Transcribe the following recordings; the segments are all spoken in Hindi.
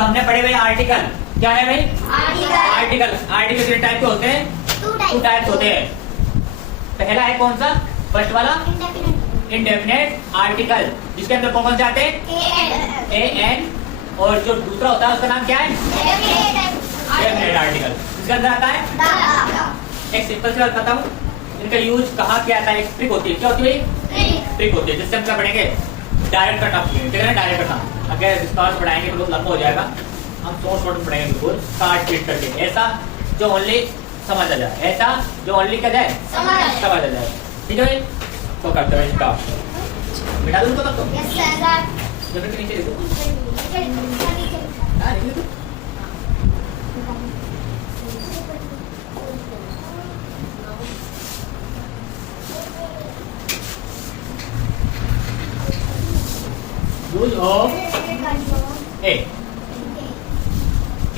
तो हमने पढ़े भाई आर्टिकल, क्या है भाई आर्टिकल। आर्टिकल कितने टाइप के होते हैं? टू टाइप्स होते हैं। पहला है कौन सा? फर्स्ट वाला इंडेफिनेट आर्टिकल, जिसके अंदर कौन से आते हैं? ए एन, और जो दूसरा होता है उसका नाम क्या है? डेफिनेट आर्टिकल, जिसके अंदर आता है। एक सिंपल सी बात बताऊं, इनका यूज कहाँ किया जाता है? एक ट्रिक होती है। क्या होती है? ट्रिक होती है, जिससे हम क्या पढ़ेंगे? डायरेक्ट करना पड़ेगा, डायरेक्ट करना। अगर विस्तार से पढ़ाएंगे तो बहुत लंबा हो जाएगा, हम शॉर्ट में पढ़ेंगे, बिल्कुल काट पीट करके, ऐसा जो ओनली समझ आ जाए, ऐसा जो ओनली क्या जाए समझ आ जाए। ठीक है भाई, तो करते हैं इसका मिटा दूँ तो तब तो जमीन के नीचे लिखो। हाँ लिख दो। यूज ऑफ ए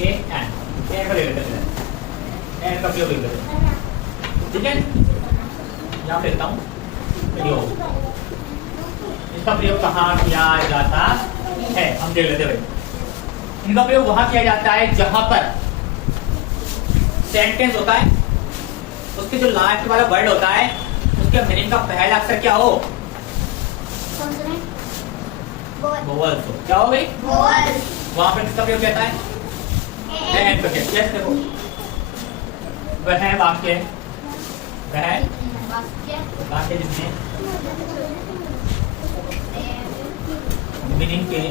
एन का ले लेते हैं, एन का प्रयोग ले लेते हैं। ठीक है, यहाँ पे लेता हूँ प्रयोग। इसका प्रयोग कहाँ किया जाता है हम देख लेते भाई। इनका प्रयोग वहां किया जाता है जहां पर सेंटेंस होता है, उसके जो लास्ट वाला वर्ड होता है उसके मीनिंग का पहला अक्षर क्या हो? वोवल्स हो। क्या हो भाई? वहां पर किसका प्रयोग कहता है? एन का। यस देखो, वह वाक्य, वह वाक्य जिसमें मीनिंग के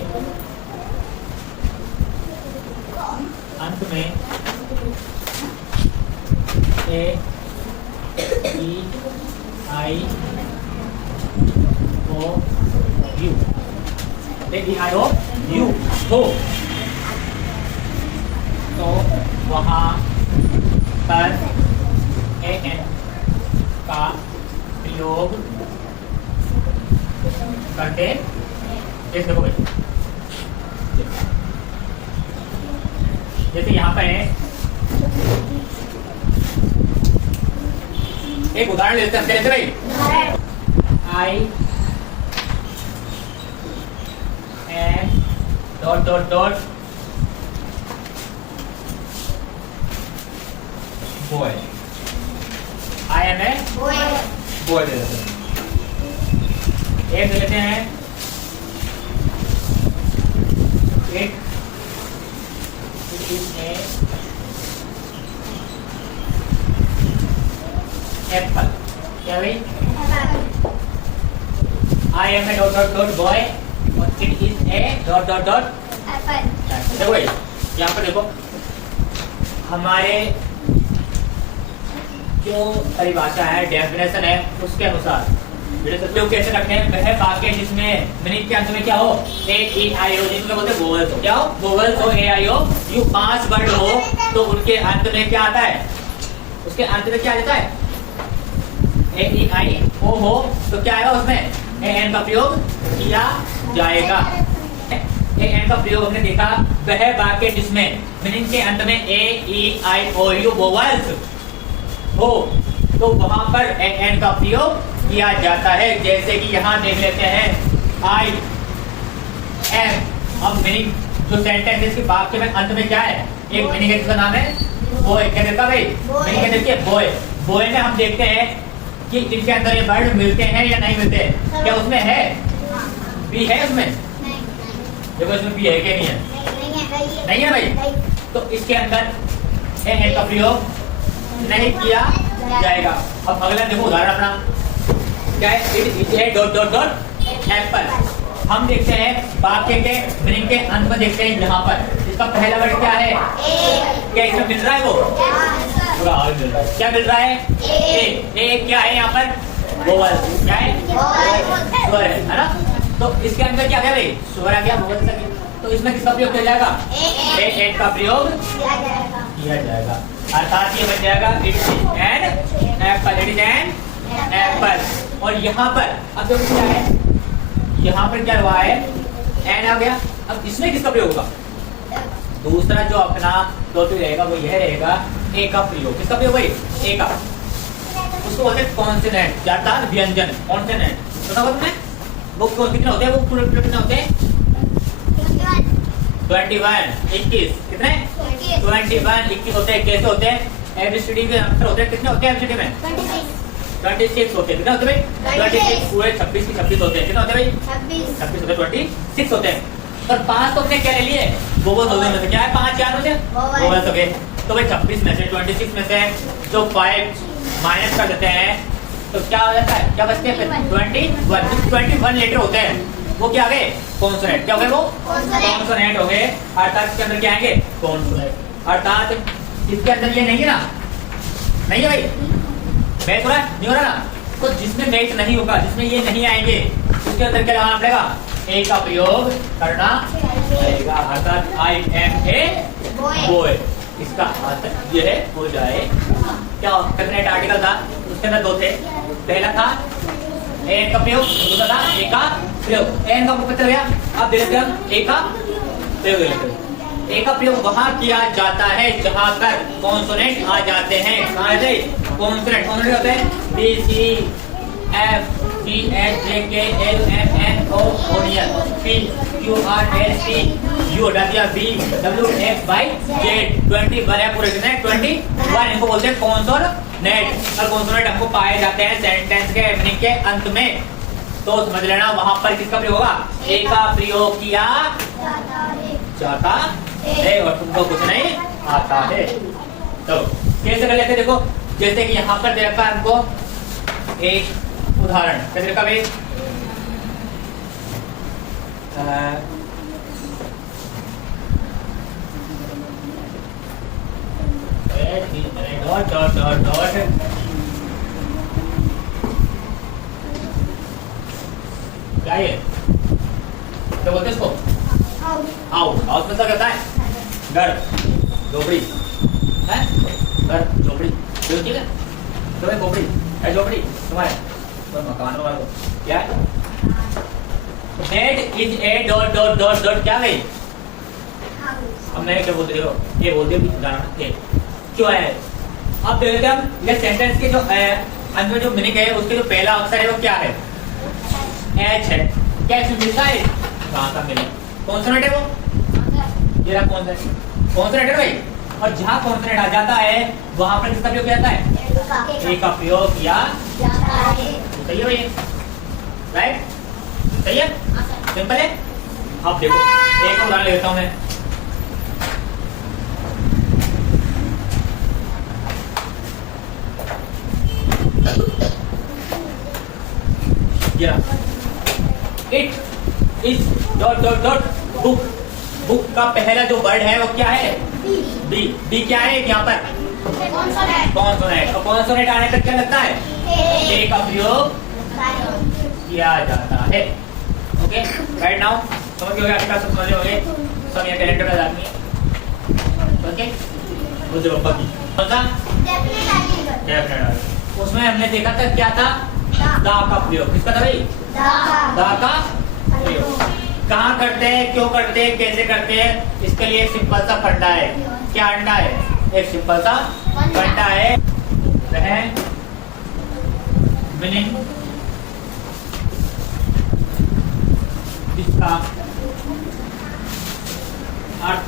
अंत में ए ई आई ओ यू, A-E-I-O U हो, तो वहां पर A-N का प्रयोग करते। देखो भाई, जैसे यहाँ पर है, एक उदाहरण लेते हैं भाई। I am dot dot dot boy. I am a boy ले लेते हैं। एक ले लेते हैं, एक एप्पल। क्या भाई? I am a dot dot dot boy और it is a dot dot dot apple. देखो भाई, यहाँ पर देखो, हमारे जो परिभाषा है, डेफिनेशन है, उसके अनुसार कैसे रखते हैं? वह वाक्य जिसमें मीनिंग के अंत में क्या हो? ए ई आई ओ, जिसमें बोलते हैं वोवल्स हो। क्या हो? वोवल्स हो, ए आई ओ यू 5 वर्ड हो, तो उनके अंत में क्या आता है? उसके अंत में क्या आता है? ए ई आई ओ हो, तो क्या आएगा उसमें? ए एन का प्रयोग किया जाएगा। ए एन का प्रयोग हमने देखा, वह वाक्य जिसमें मीनिंग के अंत में ए ई आई ओ यू वोवल्स हो, तो वहां पर ए एन का प्रयोग किया जाता है। जैसे कि यहाँ देख लेते हैं, आई एम। अब मीनिंग जो सेंटेंस है, इसके वाक्य में अंत में क्या है? एक मीनिंग है जिसका नाम है बॉय। क्या देखा भाई? मीनिंग है देखिए बॉय। बॉय में हम देखते हैं कि इनके अंदर ये वर्ड मिलते हैं या नहीं मिलते? क्या उसमें है? बी है उसमें? देखो इसमें बी है क्या? नहीं है, नहीं है भाई। तो इसके अंदर ए एन का प्रयोग नहीं किया जाएगा। अब अगला देखो उदाहरण अपना, क्या है? It is a dot dot dot Apple. हम देखते हैं वाक्य के मीनिंग के अंत में देखते हैं, यहाँ पर इसका पहला वर्ड क्या है? क्या इसमें मिल रहा है? वो पूरा हाल मिल रहा है। क्या मिल रहा है? ए क्या है यहाँ पर? वोवल। क्या है? स्वर है ना? तो इसके अंदर क्या है भाई? स्वर आ गया, वोवल से। तो इसमें किसका प्रयोग किया जाएगा? ए एन का प्रयोग किया जाएगा। अर्थात ये बन जाएगा it is an apple. It is an apple. और यहाँ पर अब देखो क्या है? यहाँ पर क्या हुआ है? एन आ गया। अब इसमें किसका प्रयोग होगा? दूसरा जो अपना टॉपिक रहेगा वो यह रहेगा, ए का प्रयोग। किसका प्रयोग भाई? ए का। उसको बोलते हैं कॉन्सोनेंट, अर्थात व्यंजन। कॉन्सोनेंट पता होगा तुम्हें? वो कितने होते हैं? वो पूरे कितने होते हैं? 21 21 कितने 21 21 होते हैं। कैसे होते हैं? एबीसीडी के अक्षर होते हैं। कितने होते हैं एबीसीडी में? 26 होते हैं। कितने होते हैं भाई? 26 पूरे 26 की 26 होते हैं। कितने होते हैं भाई? 26 होते हैं। 26 होते हैं। और 5 तो अपने क्या ले लिए? वो दो में से क्या है? 5 4 में से वो हो गए। तो भाई 26 में से 26 में से जो 5 माइनस कर देते हैं तो क्या हो जाता है? क्या बचते हैं फिर? 21 लेटर होते हैं। वो क्या गए? कॉन्सोनेंट। क्या हो गए वो? कॉन्सोनेंट हो गए। अर्थात इसके अंदर क्या आएंगे? कॉन्सोनेंट। अर्थात इसके अंदर ये नहीं है ना? नहीं है भाई? मैच हो रहा है? नहीं हो रहा ना? तो जिसमें मैच नहीं होगा, जिसमें ये नहीं आएंगे, उसके अंदर क्या लगाना पड़ेगा? ए का प्रयोग करना पड़ेगा। अर्थात आई एम ए बॉय, इसका अर्थ ये हो जाए। क्या कॉन्सोनेंट आर्टिकल था, उसके अंदर दो थे। पहला था एन का प्रयोग, दूसरा था ए का प्रयोग। एन का पता गया। अब देखते हैं हम ए का प्रयोग। ए का प्रयोग वहां किया जाता है जहां पर कॉन्सोनेंट आ जाते हैं। कहां से? कॉन्सोनेंट। कॉन्सोनेंट होते हैं B C F G H J K L M N O onion P Q R S T U हटा दिया B W X Y Z 21 है पूरे कितने? 21। इनको बोलते हैं कॉन्सोनेंट। और कॉन्सोनेंट हमको पाए जाते हैं सेंटेंस के मीनिंग के अंत में। तो समझ लेना वहां पर किसका प्रयोग होगा? ए का प्रयोग किया जाता है और तुमको कुछ नहीं आता है। तो कैसे कर लेते? देखो जैसे कि यहाँ पर दे रखा है हमको एक उदाहरण। कैसे रखा भाई? डॉट डॉट डॉट डॉट क्या ये? क्या बोलते हैं इसको? हाउस में क्या करता है? घर, झोपड़ी है। घर, झोपड़ी, ठीक है? तुम्हें झोपड़ी है, झोपड़ी तुम्हारे तो मकान वाला क्या है? That is a dot dot dot dot क्या गई? अब मैं क्या बोलते हो? ये बोलते हो कि जाना है क्यों है? अब देखते हैं हम ये सेंटेंस के जो अंत में जो मीनिंग है उसके जो पहला अक्षर है वो क्या है? एच है। क्या इसमें मिलता है? कहाँ का मिले? कॉन्सोनेंट है वो? ये रहा कॉन्सोनेंट। कॉन्सोनेंट है भाई। और जहाँ कॉन्सोनेंट आ जाता है वहां पर किसका प्रयोग किया जाता है? ए का प्रयोग किया जाता है। सही है भाई? राइट? सही है? सिंपल है। अब देखो एक उदाहरण लेता हूँ मैं। It is dot dot dot book. Book का पहला जो वर्ड है वो क्या है? बी। बी क्या है यहाँ पर? कॉन्सोनेंट। और कॉन्सोनेंट आने तक क्या लगता है? ए का प्रयोग किया जाता है। ओके राइट नाउ समझ गए? आपका सब समझ हो गए? सब यहाँ कैलेंडर में आदमी है। ओके मुझे पापा की कौन सा? डेफिनेट। उसमें हमने देखा था क्या था? दा का प्रयोग। किसका था भाई? दा का प्रयोग। कहाँ करते हैं, क्यों करते हैं, कैसे करते हैं? इसके लिए एक सिंपल सा फंडा है। क्या अंडा है? एक सिंपल सा फंडा है। वह मीनिंग इसका अर्थ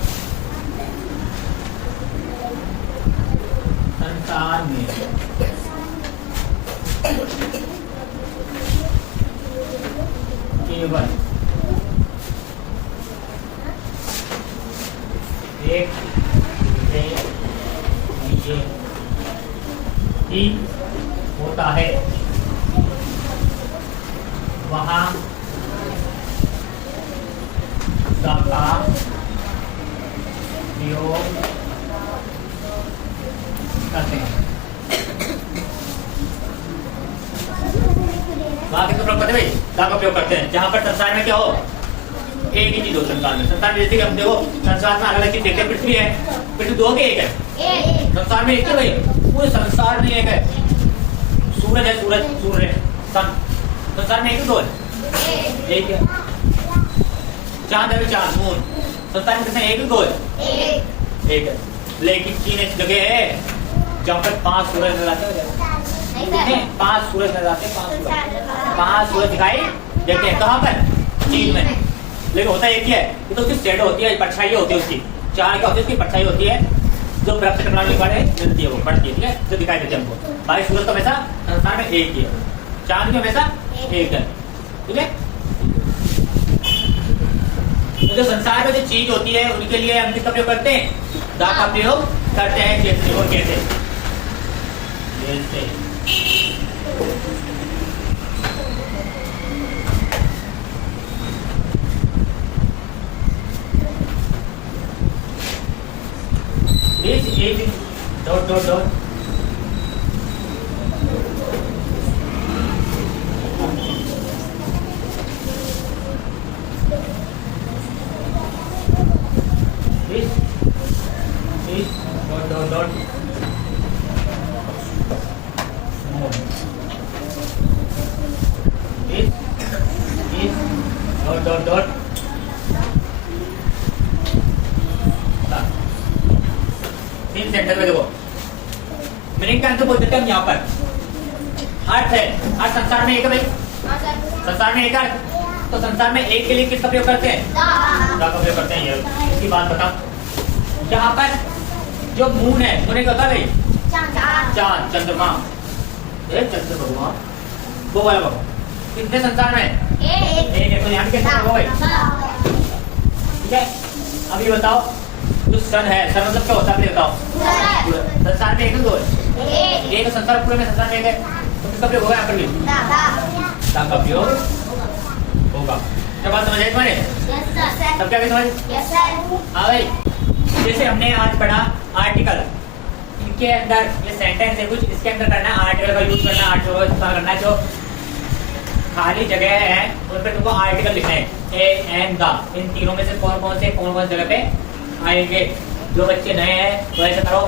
संसार में केवल एक से लिए ही होता है। वहाँ सबका प्रयोग करते हैं। वहाँ किसका प्रयोग करते हैं भाई? दा का प्रयोग करते हैं। जहाँ पर संसार में क्या हो? एक ही चीज हो संसार में। संसार में जैसे कि हम देखो संसार में अलग अलग चीज देखते हैं। पृथ्वी है, पृथ्वी दो के एक है? संसार में एक है भाई, पूरे संसार में एक है। सूरज है, सूर्य है, सन। संसार में एक ही दो है? एक है। चांद है, चांद, मून। संसार में कितने? एक ही दो है? एक है। लेकिन चीन एक जगह है जहाँ पर 5 सूरज नजर आते हैं। 5 सूरज नजर आते हैं। 5 सूरज दिखाई देते हैं। कहाँ पर? चीन में। लेकिन होता एक ही है कि तो उसकी शेडो होती है, परछाई होती है उसकी। चांद क्या होती है, उसकी परछाई होती है जो बर्फ से टकराने के बाद मिलती है, वो बढ़ती है, ठीक है, जो दिखाई देती है हमको। बाकी सूरज तो हमेशा संसार में एक ही है, चांद भी हमेशा एक है, ठीक है। तो जो संसार में जो चीज होती है उनके लिए हम किसका प्रयोग करते हैं, दा का प्रयोग करते हैं। जैसे और कैसे, जैसे एक dot dot dot dot dot dot dot dot dot तीन सेंटर में देखो मीनिंग का अंतर बोल देते हैं हम यहाँ पर। अर्थ है, अर्थ संसार में एक है भाई, संसार में एक अर्थ, तो संसार में एक के लिए किसका प्रयोग करते हैं, दा का प्रयोग करते हैं। ये इसकी बात बताओ। यहाँ पर जो मून है, मून क्या होता है भाई, चांद, चंद्रमा, चंद्र भगवान, वो वाला भगवान। कितने संसार में, एक है, तो यहाँ पे कैसे होगा भाई, ठीक है। अभी बताओ जो सन है, सन मतलब क्या होता है, बताओ। संसार में एक दो है, एक संसार पूरे में संसार में एक है, तो किसका प्रयोग होगा यहाँ पर भी, दा का प्रयोग होगा। क्या बात समझ आई तुम्हारे, सब क्या समझ। हाँ भाई, जैसे हमने आज पढ़ा आर्टिकल, इनके अंदर ये सेंटेंस है कुछ, इसके अंदर करना आर्टिकल का यूज करना, आर्टिकल का इस्तेमाल करना। जो खाली जगह है उन पर तुमको आर्टिकल लिखना है, ए एंड द, इन तीनों में से कौन कौन जगह पे आएंगे। जो बच्चे नए हैं तो ऐसा करो,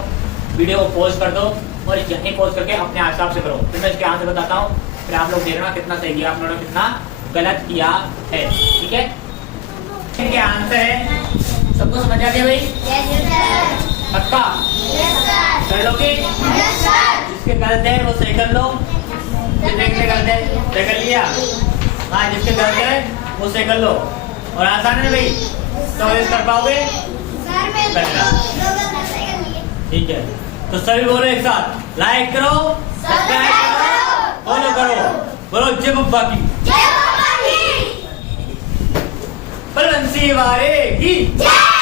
वीडियो को पॉज कर दो और यहीं पॉज करके अपने हिसाब से करो, फिर मैं इसके आंसर बताता हूँ, फिर आप लोग देखना कितना सही किया आप लोगों ने, कितना गलत किया है, ठीक है। इनके आंसर है, सबको समझ आ गया भाई, पक्का कर लोगे। जिसके गलत है वो सही कर लो, जिसके गलत है सही कर लिया, हाँ जिसके गलत है वो सही कर लो। और आसान है भाई, तो कर पाओगे, ठीक है। तो सभी बोलो एक साथ, लाइक करो, सब्सक्राइब करो, फॉलो करो, बोलो जय बब्बा की, बलवंशी वाले की जय।